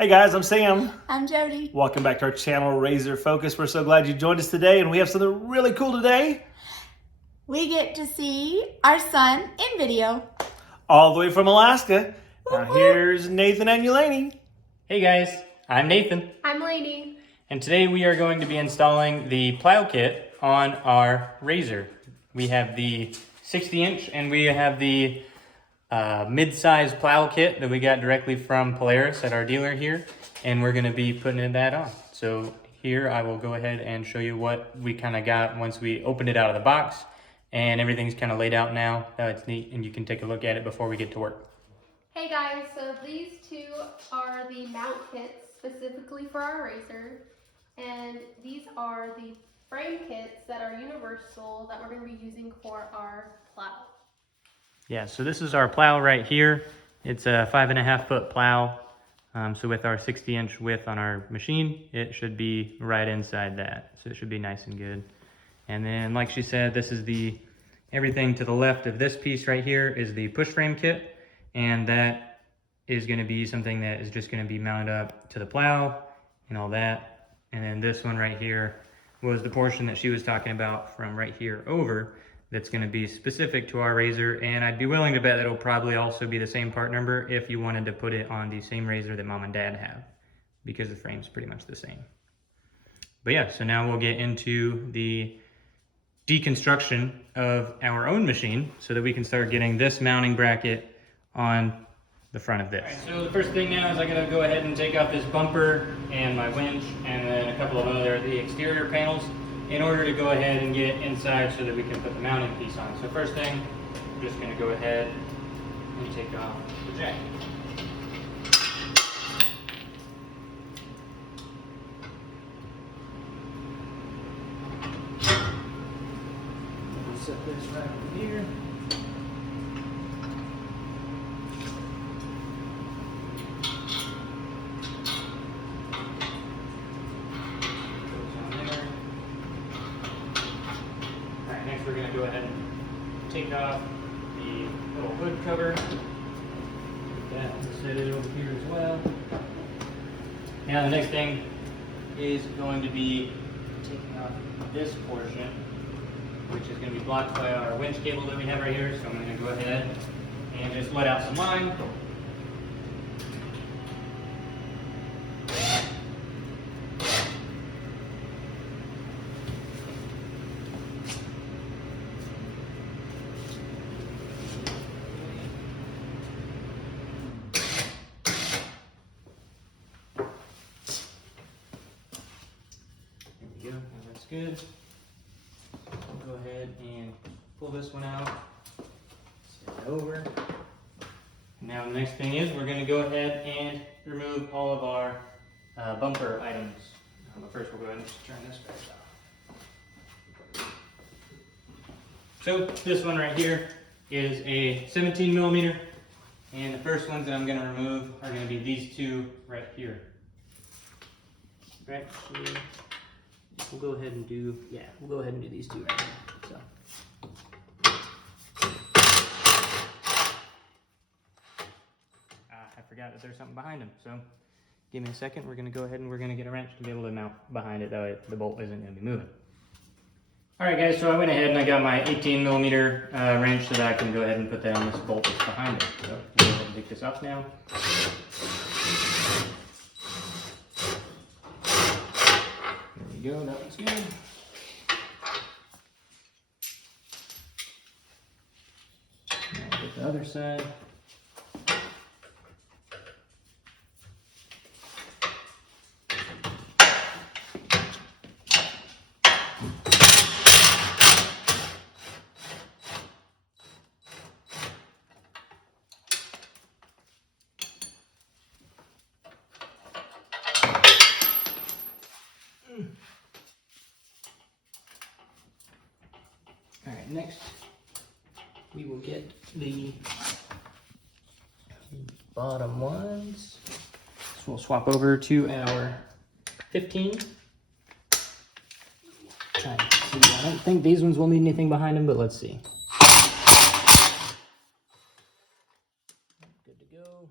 Hey guys, I'm Sam. I'm Jody. Welcome back to our channel, RZR Focus. We're so glad you joined us today, and we have something really cool today. We get to see our son in video. All the way from Alaska. Now here's Nathan and Eulaine. Hey guys, I'm Nathan. I'm Lainey. And today we are going to be installing the plow kit on our RZR. We have the 60-inch and we have the mid-size plow kit that we got directly from Polaris at our dealer here. And we're going to be putting that on. So here I will go ahead and show you what we kind of got once we opened it out of the box. And everything's kind of laid out now. It's neat and you can take a look at it before we get to work. Hey guys, so these two are the mount kits specifically for our RZR. And these are the frame kits that are universal that we're going to be using for our plow. Yeah, so this is our plow right here. It's a 5.5 foot plow. So with our 60-inch width on our machine, it should be right inside that. So it should be nice and good. And then, like she said, this is everything to the left of this piece right here is the push frame kit. And that is going to be something that is just going to be mounted up to the plow and all that. And then this one right here was the portion that she was talking about from right here over. That's going to be specific to our RZR, and I'd be willing to bet that it'll probably also be the same part number if you wanted to put it on the same RZR that mom and dad have, because the frame's pretty much the same. But yeah, so now we'll get into the deconstruction of our own machine so that we can start getting this mounting bracket on the front of this. All right, so the first thing now is I gotta go ahead and take off this bumper and my winch and then a couple of the exterior panels in order to go ahead and get inside so that we can put the mounting piece on. So first thing, I'm just gonna go ahead and take off the jack. We'll set this right over here. We're going to go ahead and take off the little hood cover. That will set it over here as well. Now the next thing is going to be taking off this portion, which is going to be blocked by our winch cable that we have right here. So I'm going to go ahead and just let out some line. That's good. We'll go ahead and pull this one out, set it over. Now the next thing is we're going to go ahead and remove all of our bumper items. But first we'll go ahead and just turn this back off. So this one right here is a 17 millimeter, and the first ones that I'm going to remove are going to be these two right here. Actually, we'll go ahead and do, these two right here. So. I forgot that there's something behind them. So give me a second. We're going to go ahead and we're going to get a wrench to be able to mount behind it. That way the bolt isn't going to be moving. All right, guys. So I went ahead and I got my 18 millimeter wrench so that I can go ahead and put that on this bolt that's behind it. So we'll go ahead and take this off now. There we go, that looks good. Now get the other side. All right, next we will get the bottom ones. So we'll swap over to our 15. Trying to see, I don't think these ones will need anything behind them, but let's see. Good to go.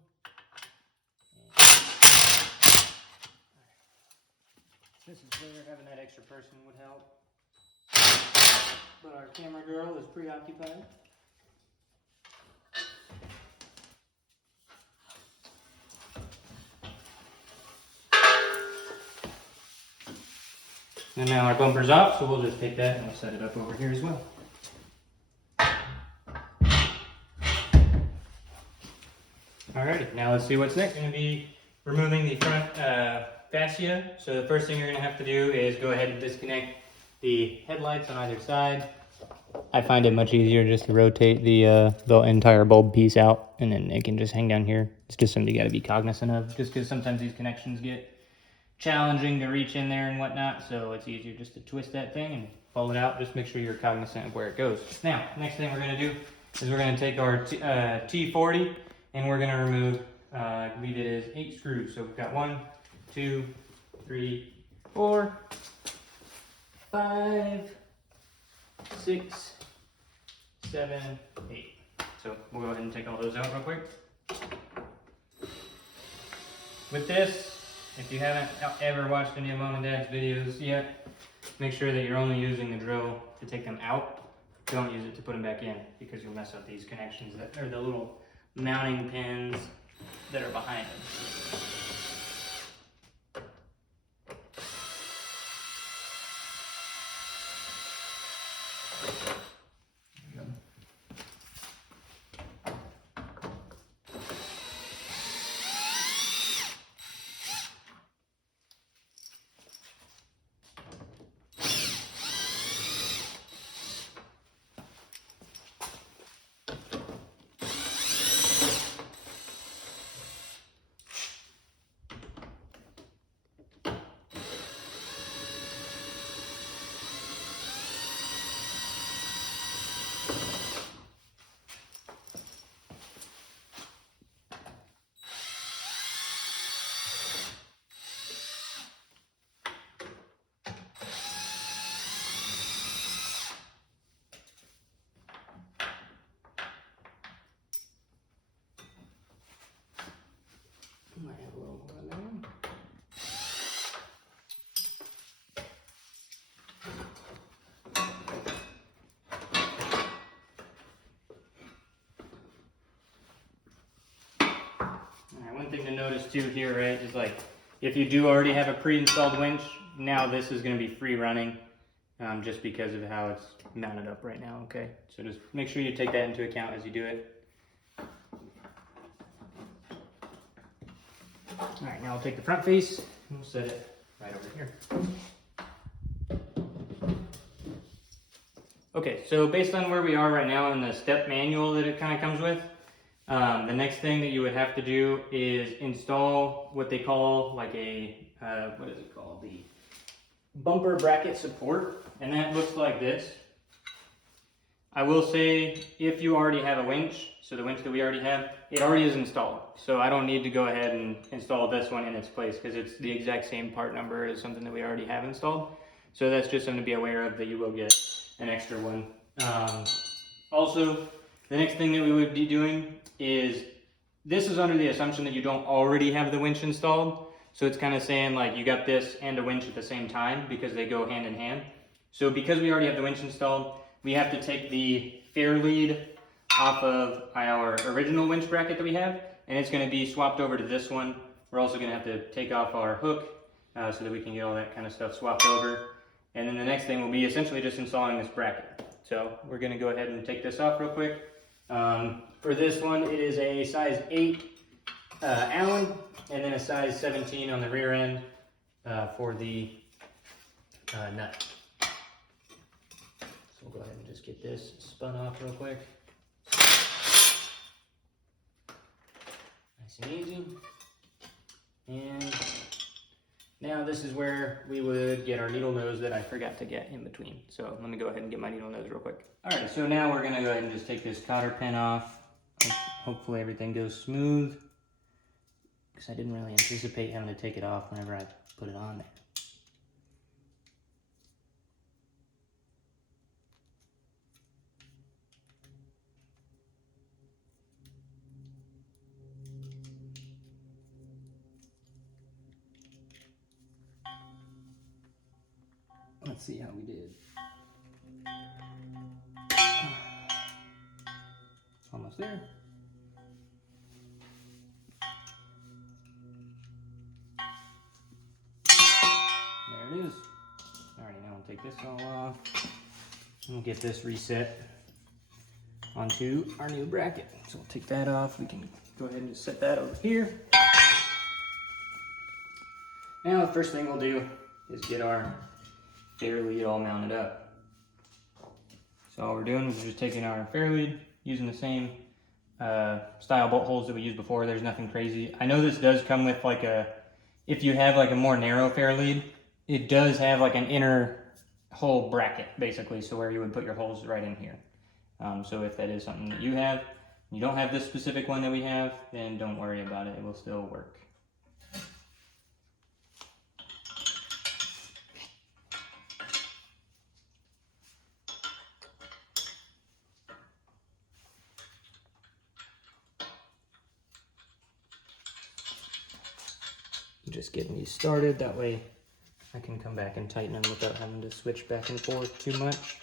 This is where having that extra person would help. But our camera girl is preoccupied. And now our bumper's off, so we'll just take that and we'll set it up over here as well. Alrighty, now let's see what's next. We're going to be removing the front fascia. So the first thing you're going to have to do is go ahead and disconnect the headlights on either side. I find it much easier just to rotate the entire bulb piece out, and then it can just hang down here. It's just something you got to be cognizant of, just because sometimes these connections get challenging to reach in there and whatnot, so it's easier just to twist that thing and pull it out. Just make sure you're cognizant of where it goes. Now, next thing we're going to do is we're going to take our T40 and we're going to remove, I believe it is 8 screws. So we've got 1, 2, 3, 4, 5, 6, 7, 8. So we'll go ahead and take all those out real quick. With this, if you haven't ever watched any of Mom and Dad's videos yet, make sure that you're only using the drill to take them out. Don't use it to put them back in, because you'll mess up these connections that are the little mounting pins that are behind them. Might have a little more there. Alright, one thing to notice too here, right, is like if you do already have a pre-installed winch, now this is going to be free running, just because of how it's mounted up right now, okay? So just make sure you take that into account as you do it. Alright, now I'll take the front face and we'll set it right over here. Okay, so based on where we are right now in the step manual that it kind of comes with, the next thing that you would have to do is install what they call like a, what is it called? The bumper bracket support, and that looks like this. I will say, if you already have a winch, so the winch that we already have, it already is installed. So I don't need to go ahead and install this one in its place, because it's the exact same part number as something that we already have installed. So that's just something to be aware of, that you will get an extra one. Also, the next thing that we would be doing is, this is under the assumption that you don't already have the winch installed. So it's kind of saying like you got this and a winch at the same time, because they go hand in hand. So because we already have the winch installed, we have to take the fair lead off of our original winch bracket that we have, and it's going to be swapped over to this one. We're also going to have to take off our hook so that we can get all that kind of stuff swapped over. And then the next thing will be essentially just installing this bracket. So we're going to go ahead and take this off real quick. For this one, it is a size 8 Allen, and then a size 17 on the rear end for the nut. So we'll go ahead and just get this spun off real quick. Nice and easy. And now this is where we would get our needle nose that I forgot to get in between. So let me go ahead and get my needle nose real quick. All right, so now we're gonna go ahead and just take this cotter pin off. Hopefully everything goes smooth, because I didn't really anticipate having to take it off whenever I put it on there. Let's see how we did. Almost there. There it is. Alright, now we'll take this all off. And we'll get this reset onto our new bracket. So we'll take that off. We can go ahead and just set that over here. Now the first thing we'll do is get our fair lead all mounted up. So all we're doing is just taking our fair lead, using the same style bolt holes that we used before. There's nothing crazy. I know this does come with like if you have like a more narrow fair lead, it does have like an inner hole bracket basically, so where you would put your holes right in here. So if that is something that you have, you don't have this specific one that we have, then don't worry about it, it will still work. Just getting these started, that way I can come back and tighten them without having to switch back and forth too much.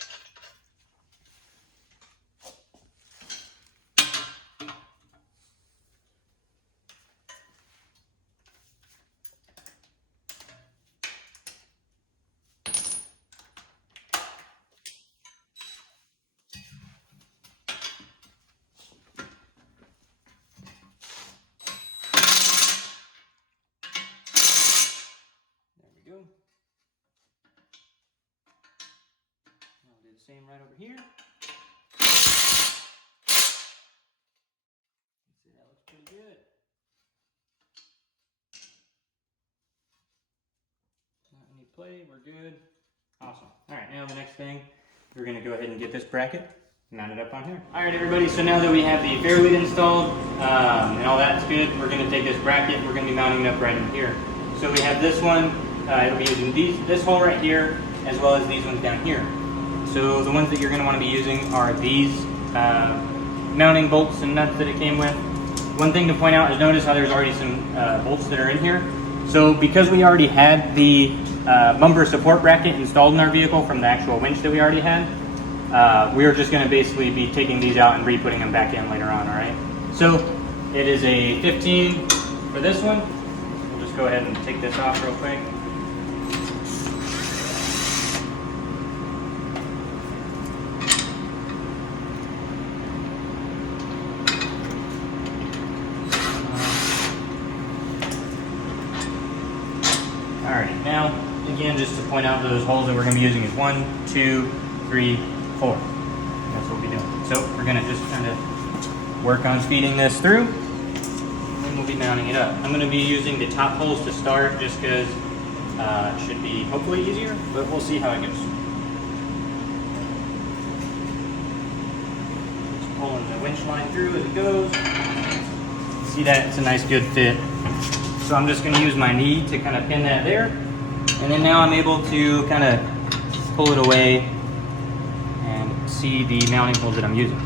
Go. I'll do the same right over here. See, that looks pretty good. Not any play, we're good. Awesome. Alright, now the next thing, we're going to go ahead and get this bracket mounted up on here. Alright everybody, so now that we have the fair lead installed and all that's good, we're going to take this bracket, we're going to be mounting it up right in here. So we have this one. It'll be using this hole right here, as well as these ones down here. So the ones that you're going to want to be using are these mounting bolts and nuts that it came with. One thing to point out is notice how there's already some bolts that are in here. So because we already had the bumper support bracket installed in our vehicle from the actual winch that we already had, we are just going to basically be taking these out and re-putting them back in later on, alright? So it is a 15 for this one. We'll just go ahead and take this off real quick. Alright, now again, just to point out those holes that we're going to be using is 1, 2, 3, 4. That's what we're doing. So we're going to just kind of work on feeding this through, and then we'll be mounting it up. I'm going to be using the top holes to start just because it should be hopefully easier, but we'll see how it goes. Just pulling the winch line through as it goes. See that? It's a nice good fit. So I'm just going to use my knee to kind of pin that there. And then now I'm able to kind of pull it away and see the mounting holes that I'm using.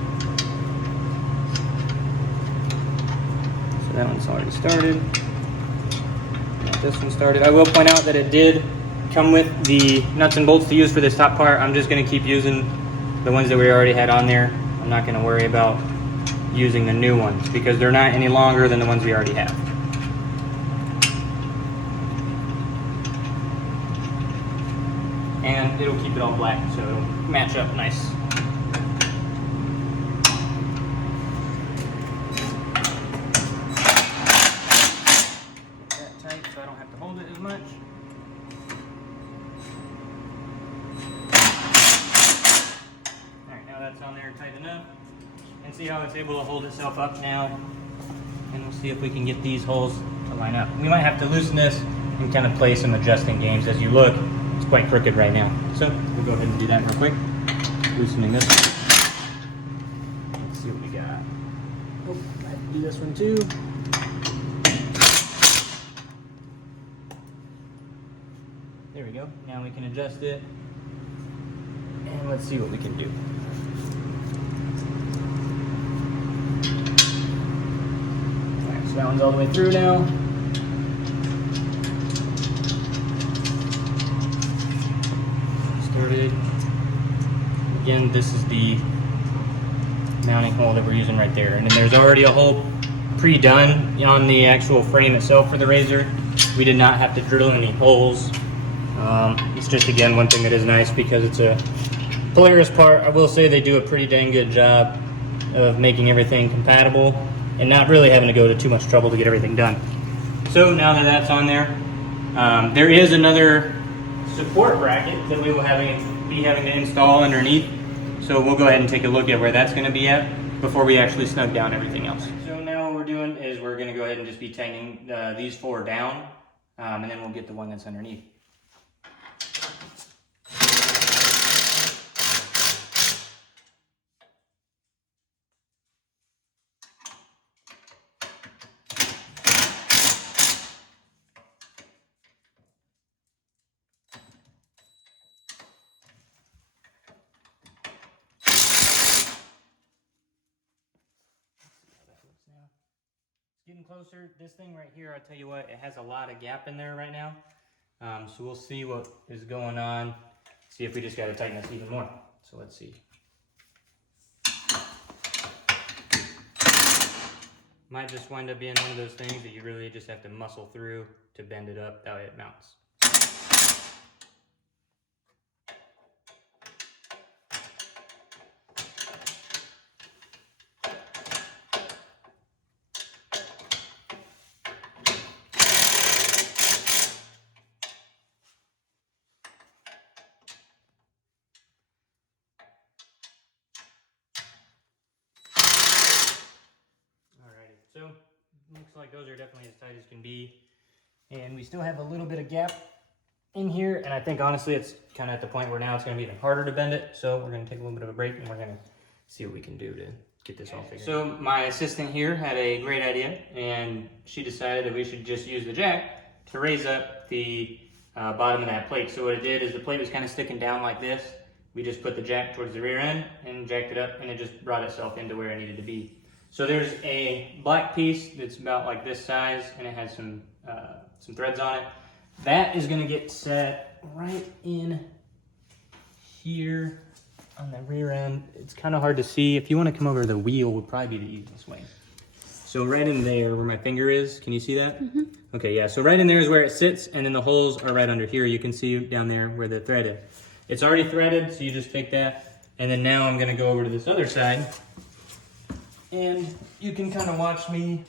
So that one's already started. Got this one started. I will point out that it did come with the nuts and bolts to use for this top part. I'm just going to keep using the ones that we already had on there. I'm not going to worry about using the new ones because they're not any longer than the ones we already have. And it'll keep it all black, so it'll match up nice. Get that tight so I don't have to hold it as much. Alright, now that's on there tight enough. And see how it's able to hold itself up now. And we'll see if we can get these holes to line up. We might have to loosen this and kind of play some adjusting games as you look. It's quite crooked right now. So we'll go ahead and do that real quick. Loosening this one. Let's see what we got. Oh, I have to do this one too. There we go. Now we can adjust it. And let's see what we can do. Alright, so that one's all the way through now. again, this is the mounting hole that we're using right there. And then there's already a hole pre-done on the actual frame itself for the RZR. We did not have to drill any holes. It's just, again, one thing that is nice because it's a Polaris part. I will say they do a pretty dang good job of making everything compatible and not really having to go to too much trouble to get everything done. So now that that's on there, there is another support bracket that we will be having to install underneath. So we'll go ahead and take a look at where that's going to be at before we actually snug down everything else. So now what we're doing is we're going to go ahead and just be tightening these 4 down, and then we'll get the one that's underneath. Getting closer. This thing right here, I'll tell you what, it has a lot of gap in there right now. So we'll see what is going on. See if we just got to tighten this even more. So let's see. Might just wind up being one of those things that you really just have to muscle through to bend it up that way it mounts. So, looks like those are definitely as tight as can be. And we still have a little bit of gap in here, and I think honestly it's kind of at the point where now it's going to be even harder to bend it. So we're going to take a little bit of a break and we're going to see what we can do to get this all figured out. So my assistant here had a great idea, and she decided that we should just use the jack to raise up the bottom of that plate. So what it did is the plate was kind of sticking down like this. We just put the jack towards the rear end and jacked it up, and it just brought itself into where it needed to be. So there's a black piece that's about like this size, and it has some threads on it. That is going to get set right in here on the rear end. It's kind of hard to see. If you want to come over, the wheel would probably be the easiest way. So right in there where my finger is, can you see that? Mm-hmm. Okay, yeah, so right in there is where it sits, and then the holes are right under here. You can see down there where the thread is. It's already threaded, so you just take that, and then now I'm going to go over to this other side. And you can kind of watch me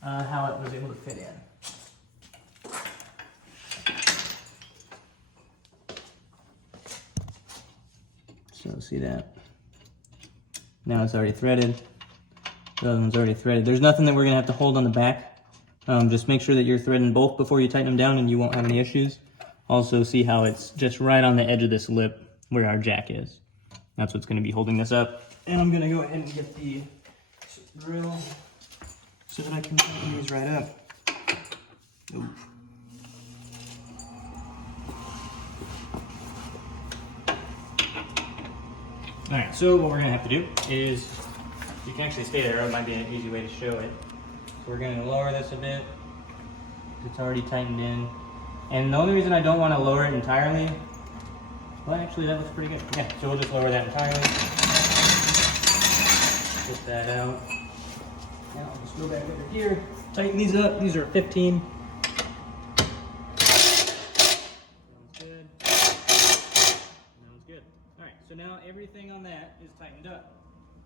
how it was able to fit in. So see that? Now it's already threaded. The other one's already threaded. There's nothing that we're going to have to hold on the back. Just make sure that you're threading both before you tighten them down and you won't have any issues. Also see how it's just right on the edge of this lip where our jack is. That's what's going to be holding this up. And I'm going to go ahead and get the drill so that I can tighten these right up. Oof. Alright, so what we're going to have to do is, you can actually stay there, it might be an easy way to show it. So we're going to lower this a bit. It's already tightened in. And the only reason I don't want to lower it entirely, well actually that looks pretty good. Yeah, so we'll just lower that entirely. Get that out. Now I'll just go back over here, tighten these up. These are 15. Sounds good. Sounds good. Alright, so now everything on that is tightened up.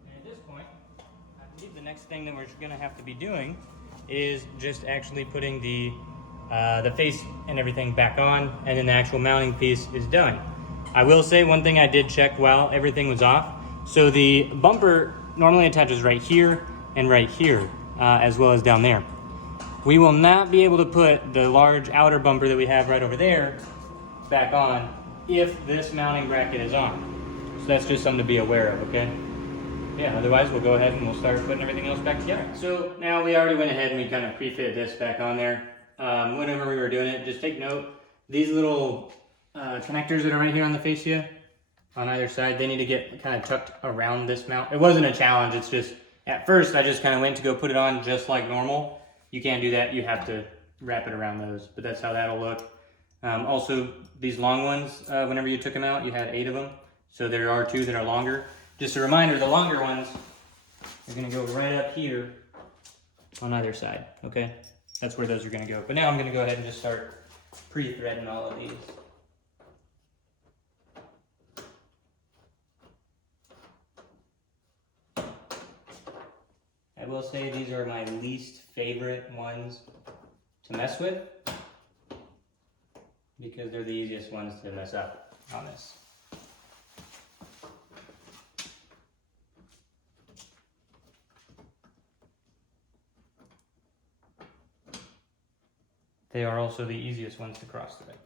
And at this point, I believe the next thing that we're going to have to be doing is just actually putting the face and everything back on, and then the actual mounting piece is done. I will say one thing I did check while everything was off. So the bumper normally attaches right here and right here, as well as down there. We will not be able to put the large outer bumper that we have right over there back on if this mounting bracket is on. So that's just something to be aware of, okay? Yeah, otherwise we'll go ahead and we'll start putting everything else back together. So now we already went ahead and we kind of pre-fit this back on there. Whenever we were doing it, just take note, these little connectors that are right here on the fascia on either side, they need to get kind of tucked around this mount. It wasn't a challenge, it's just, at first I just kind of went to go put it on just like normal. You can't do that, you have to wrap it around those, but that's how that'll look. Also, these long ones, whenever you took them out, you had 8 of them. So there are two that are longer. Just a reminder, the longer ones are gonna go right up here on either side, okay? That's where those are gonna go. But now I'm gonna go ahead and just start pre-threading all of these. I will say these are my least favorite ones to mess with because they're the easiest ones to mess up on this. They are also the easiest ones to cross thread.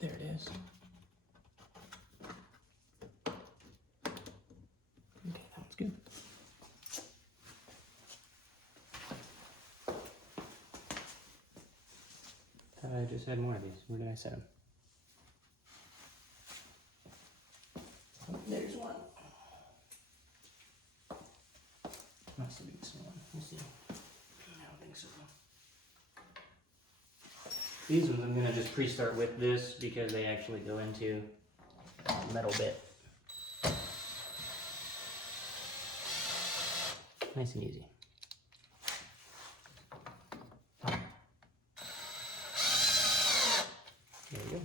There it is. Okay, that one's good. Thought I just had more of these. Where did I set them? Oh, there's one. Must be this one. We'll see. I don't think so. These ones I'm gonna just pre-start with this because they actually go into a metal bit. Nice and easy. There you go.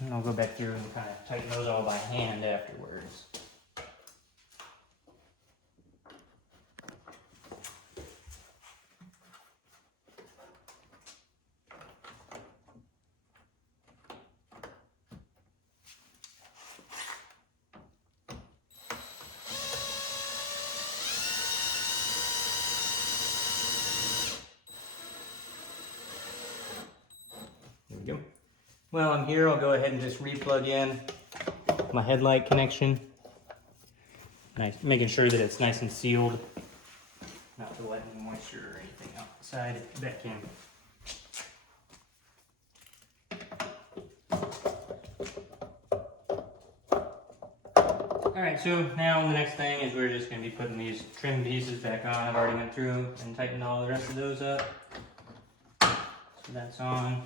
And I'll go back through and kind of tighten those all by hand afterwards. There we go. While I'm here, I'll go ahead and just re-plug in my headlight connection. Nice, making sure that it's nice and sealed, not to let any moisture or anything outside back in. Alright, so now the next thing is we're just going to be putting these trim pieces back on. I've already went through and tightened all the rest of those up. So that's on.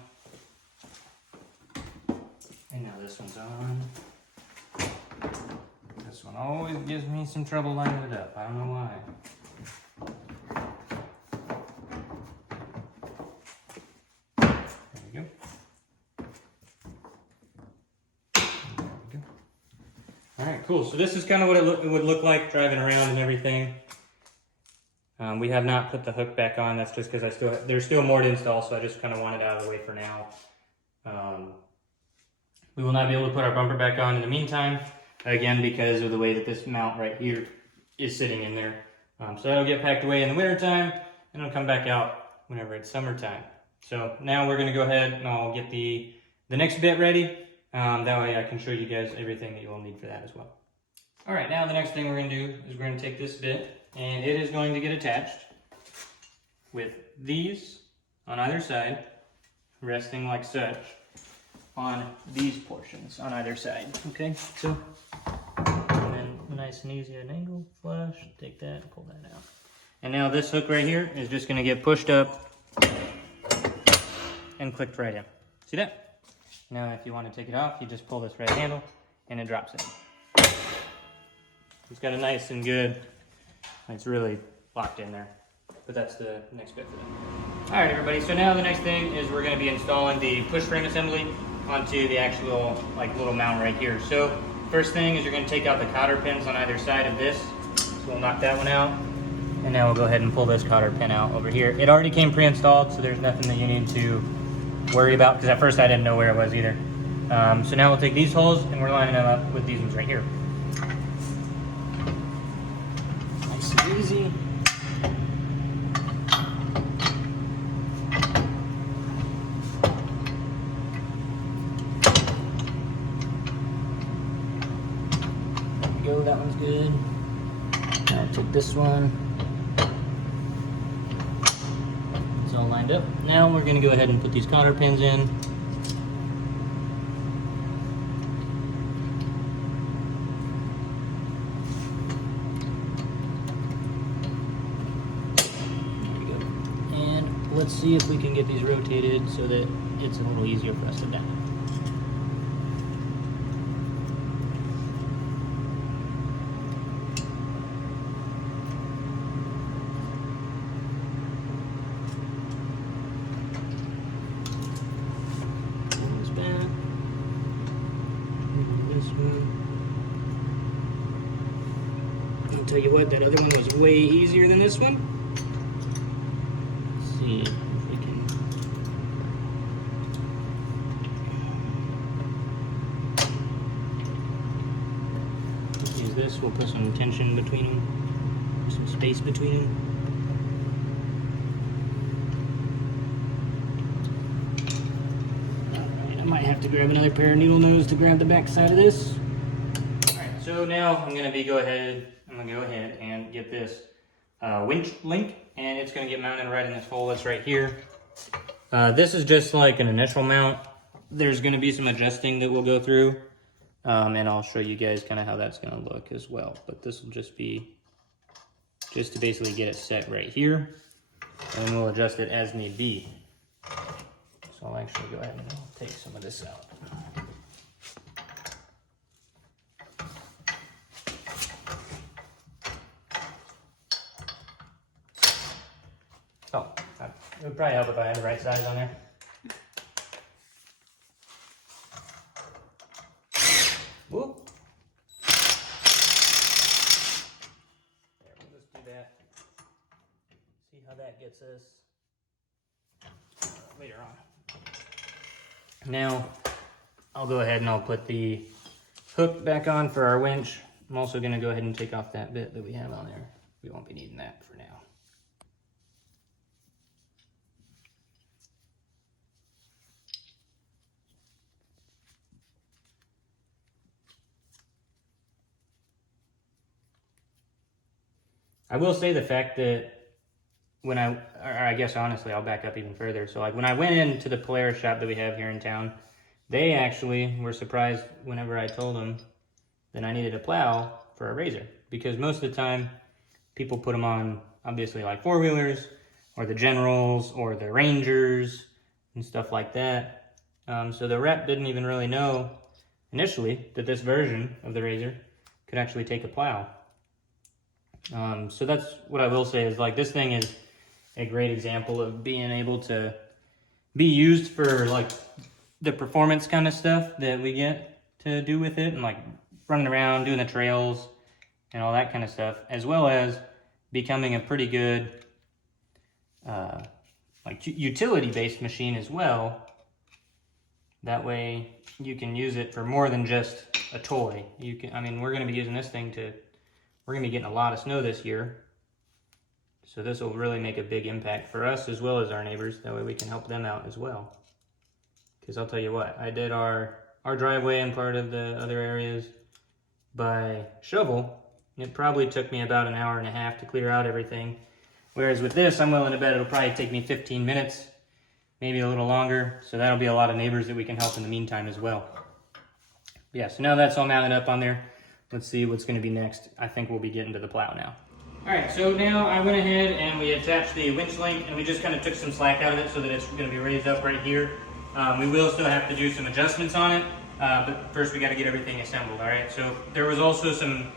And now this one's on. This one always gives me some trouble lining it up. I don't know why. There we go. There we go. Alright, cool. So this is kind of what it would look like driving around and everything. We have not put the hook back on. That's just because there's still more to install, so I just kind of want it out of the way for now. We will not be able to put our bumper back on in the meantime, again, because of the way that this mount right here is sitting in there. So that'll get packed away in the wintertime, and it'll come back out whenever it's summertime. So now we're going to go ahead and I'll get the next bit ready. That way I can show you guys everything that you will need for that as well. All right, now the next thing we're going to do is we're going to take this bit, and it is going to get attached with these on either side, resting like such on these portions on either side. Okay, so and then nice and easy at an angle, flush, take that, pull that out. And now this hook right here is just going to get pushed up and clicked right in. See that? Now if you want to take it off, you just pull this right handle and it drops in. It's got a nice and good, it's really locked in there. But that's the next bit for that. All right, everybody, so now the next thing is we're gonna be installing the push frame assembly onto the actual little mount right here. So first thing is you're gonna take out the cotter pins on either side of this. So we'll knock that one out. And now we'll go ahead and pull this cotter pin out over here. It already came pre-installed, so there's nothing that you need to worry about, because at first I didn't know where it was either. So now we'll take these holes and we're lining them up with these ones right here. Nice and easy. There we go, that one's good. Now I'll take this one. It's all lined up. Now we're gonna go ahead and put these cotter pins in. Let's see if we can get these rotated so that it's a little easier for us to down. This back. This one. I'll tell you what, that other one was way easier than this one. See if we can. Let's use this. We'll put some tension between them, some space between them. Alright, I might have to grab another pair of needle nose to grab the back side of this. Alright, so now I'm gonna go ahead and get this winch link, and it's going to get mounted right in this hole that's right here. This is just like an initial mount. There's going to be some adjusting that we'll go through, and I'll show you guys kind of how that's going to look as well. But this will just be to basically get it set right here, and we'll adjust it as need be. So I'll actually go ahead and take some of this out. Oh, it would probably help if I had the right size on there. Whoop. There, we'll just do that. See how that gets us later on. Now, I'll go ahead and I'll put the hook back on for our winch. I'm also going to go ahead and take off that bit that we have on there. We won't be needing that for now. I will say the fact that when I guess honestly, I'll back up even further. So like when I went into the Polaris shop that we have here in town, they actually were surprised whenever I told them that I needed a plow for a RZR. Because most of the time, people put them on, obviously, like four-wheelers, or the Generals, or the Rangers, and stuff like that. So the rep didn't even really know, initially, that this version of the RZR could actually take a plow. So that's what I will say is, like, this thing is a great example of being able to be used for, like, the performance kind of stuff that we get to do with it, and, like, running around, doing the trails, and all that kind of stuff, as well as becoming a pretty good, like, utility-based machine as well. That way, you can use it for more than just a toy. I mean, we're going to be using this thing we're going to be getting a lot of snow this year. So this will really make a big impact for us as well as our neighbors. That way we can help them out as well. Because I'll tell you what, I did our driveway and part of the other areas by shovel. It probably took me about an hour and a half to clear out everything. Whereas with this, I'm willing to bet it'll probably take me 15 minutes, maybe a little longer. So that'll be a lot of neighbors that we can help in the meantime as well. Yeah, so now that's all mounted up on there. Let's see what's going to be next. I think we'll be getting to the plow now. All right, so now I went ahead and we attached the winch link, and we just kind of took some slack out of it so that it's going to be raised up right here. We will still have to do some adjustments on it, but first we got to get everything assembled, all right? So there was also some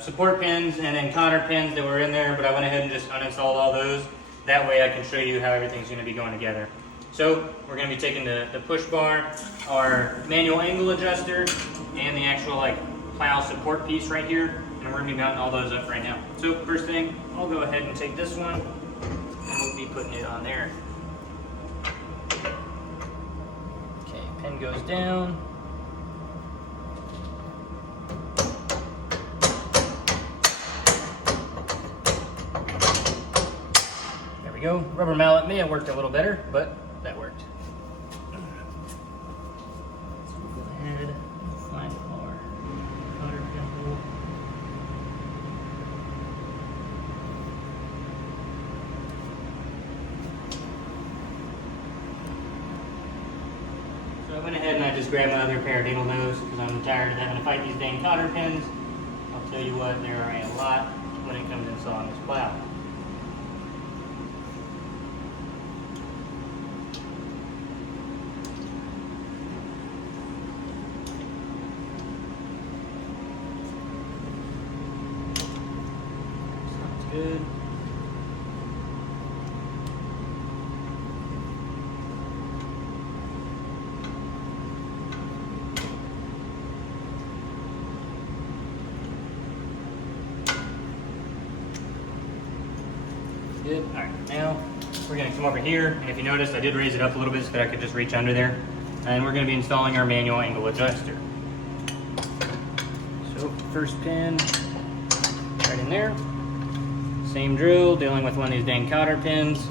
support pins and then cotter pins that were in there, but I went ahead and just uninstalled all those That way I can show you how everything's going to be going together. So we're going to be taking the push bar, our manual angle adjuster, and the actual like plow support piece right here, and we're going to be mounting all those up right now. So first thing, I'll go ahead and take this one, and we'll be putting it on there. Okay, pin goes down. There we go. Rubber mallet may have worked a little better, but that worked. So we'll go ahead and find our cotter pin hole. So I went ahead and I just grabbed my other pair of needle nose because I'm tired of having to fight these dang cotter pins. I'll tell you what, there are a lot when it comes to installing this plow. Sounds good. Good. All right, now we're gonna come over here, and if you notice, I did raise it up a little bit so that I could just reach under there. And we're gonna be installing our manual angle adjuster. So first pin, right in there. Same drill, dealing with one of these dang cotter pins.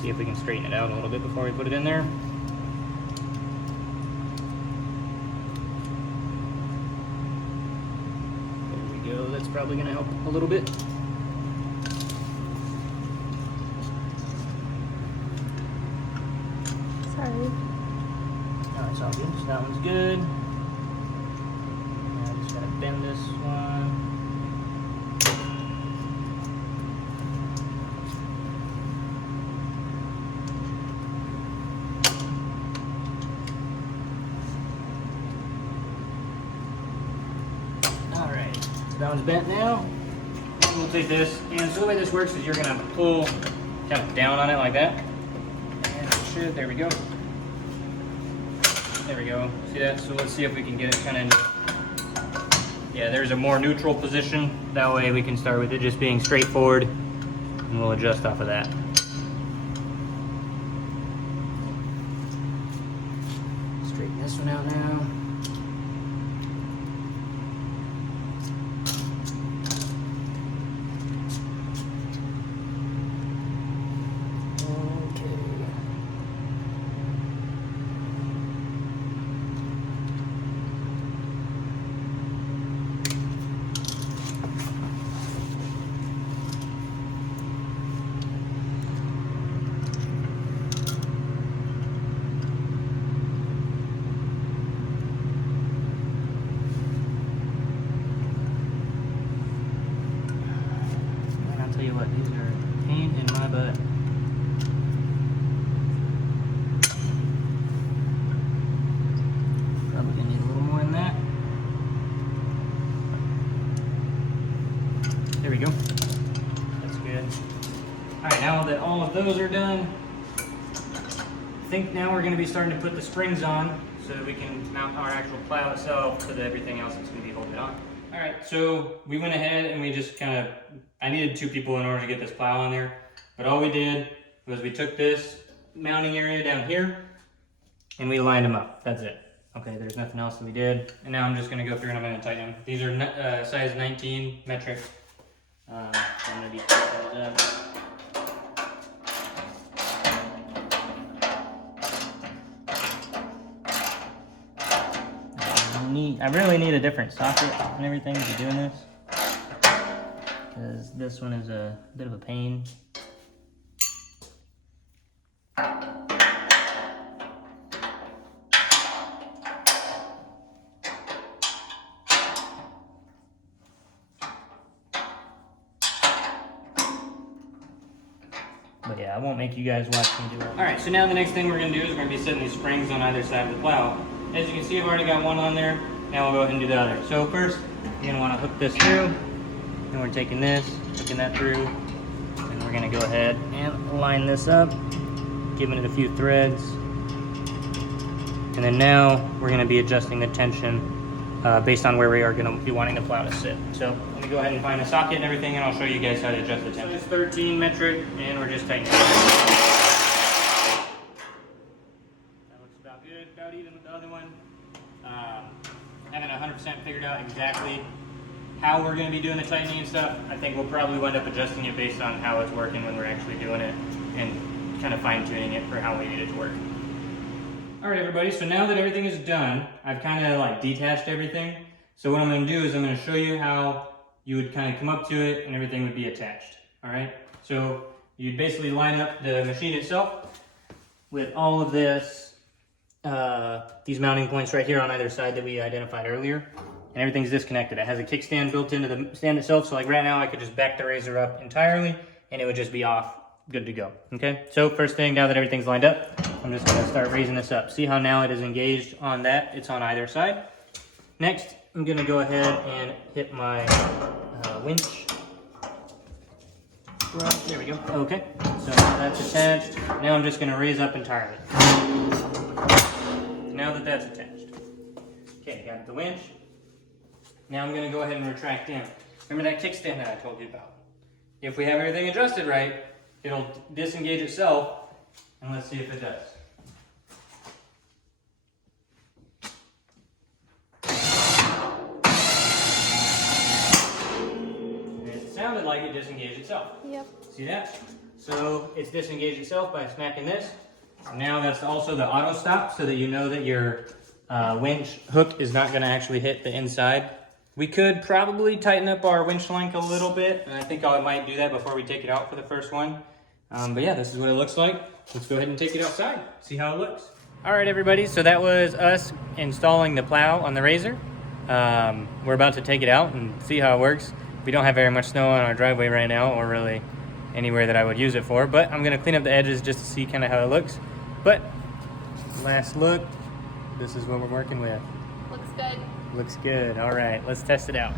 See if we can straighten it out a little bit before we put it in there. There we go, that's probably gonna help a little bit. Sorry. No, it's all good. So that one's good. Now I just gotta bend this one. All right, so that one's bent now. And we'll take this, and so the way this works is you're gonna pull kind of down on it like that. And it should, there we go. There we go. See that? So let's see if we can get it kind of, yeah, there's a more neutral position. That way we can start with it just being straightforward, and we'll adjust off of that. Straighten this one out now. Tell you what, these are a pain in my butt. Probably gonna need a little more than that. There we go. That's good. Alright, now that all of those are done, I think now we're gonna be starting to put the springs on so that we can mount our actual plow itself so that everything else is gonna be holding on. Alright, so we went ahead and we just kind of, I needed 2 people in order to get this plow on there, but all we did was we took this mounting area down here and we lined them up. That's it. Okay, there's nothing else that we did. And now I'm just gonna go through and I'm gonna tighten them. These are size 19 metric. So I'm gonna be tightening those up. I really need a different socket and everything to be doing this, because this one is a bit of a pain. But yeah, I won't make you guys watch me do it. Alright, so now the next thing we're going to do is we're going to be setting these springs on either side of the plow. As you can see, I've already got one on there. Now we'll go ahead and do the other. So first, you're going to want to hook this through. And we're taking this, hooking that through. And we're going gonna go ahead and line this up, giving it a few threads. And then now we're gonna be adjusting the tension based on where we are gonna be wanting the plow to sit. So let me go ahead and find a socket and everything, and I'll show you guys how to adjust the tension. So it's 13 metric, and we're just tightening it. That looks about good, about even with the other one. Haven't 100% figured out exactly how we're going to be doing the tightening and stuff. I think we'll probably wind up adjusting it based on how it's working when we're actually doing it, and kind of fine-tuning it for how we need it to work. All right, everybody, so now that everything is done, I've kind of like detached everything. So what I'm going to do is I'm going to show you how you would kind of come up to it and everything would be attached. All right, so you'd basically line up the machine itself with all of this, these mounting points right here on either side that we identified earlier, and everything's disconnected. It has a kickstand built into the stand itself, so like right now I could just back the RZR up entirely and it would just be off, good to go. Okay, so first thing, now that everything's lined up, I'm just gonna start raising this up. See how now it is engaged on that? It's on either side. Next, I'm gonna go ahead and hit my winch. There we go. Okay, so now that's attached. Now I'm just gonna raise up entirely. Now that that's attached. Okay, got the winch. Now I'm gonna go ahead and retract in. Remember that kickstand that I told you about? If we have everything adjusted right, it'll disengage itself, and let's see if it does. It sounded like it disengaged itself. Yep. See that? So it's disengaged itself by smacking this. Now that's also the auto stop, so that you know that your winch hook is not going to actually hit the inside. We could probably tighten up our winch link a little bit, and I think I might do that before we take it out for the first one. But yeah, this is what it looks like. Let's go ahead and take it outside, see how it looks. All right, everybody, so that was us installing the plow on the RZR. We're about to take it out and see how it works. We don't have very much snow on our driveway right now, or really anywhere that I would use it for, but I'm gonna clean up the edges just to see kind of how it looks. But last look, this is what we're working with. Looks good. Looks good. All right, let's test it out.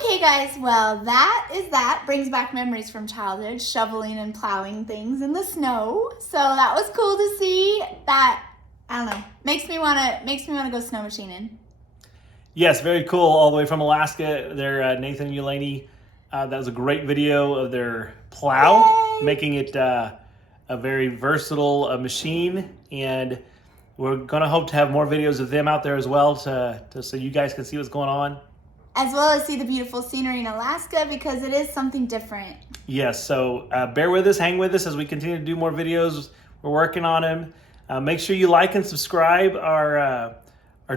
Okay guys, well that brings back memories from childhood, shoveling and plowing things in the snow. So that was cool to see. That, I don't know, makes me wanna go snow machining. Yes, very cool. All the way from Alaska. There, Nathan Ulaney. That was a great video of their plow, Yay! making it a very versatile machine. And we're gonna hope to have more videos of them out there as well, so you guys can see what's going on. As well as see the beautiful scenery in Alaska, because it is something different. Yes, so bear with us, hang with us as we continue to do more videos. We're working on them. Make sure you like and subscribe our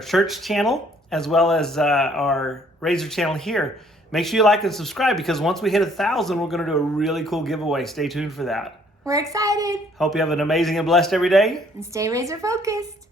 church channel, as well as our RZR channel here. Make sure you like and subscribe, because once we hit 1,000, we're going to do a really cool giveaway. Stay tuned for that. We're excited. Hope you have an amazing and blessed every day. And stay RZR focused.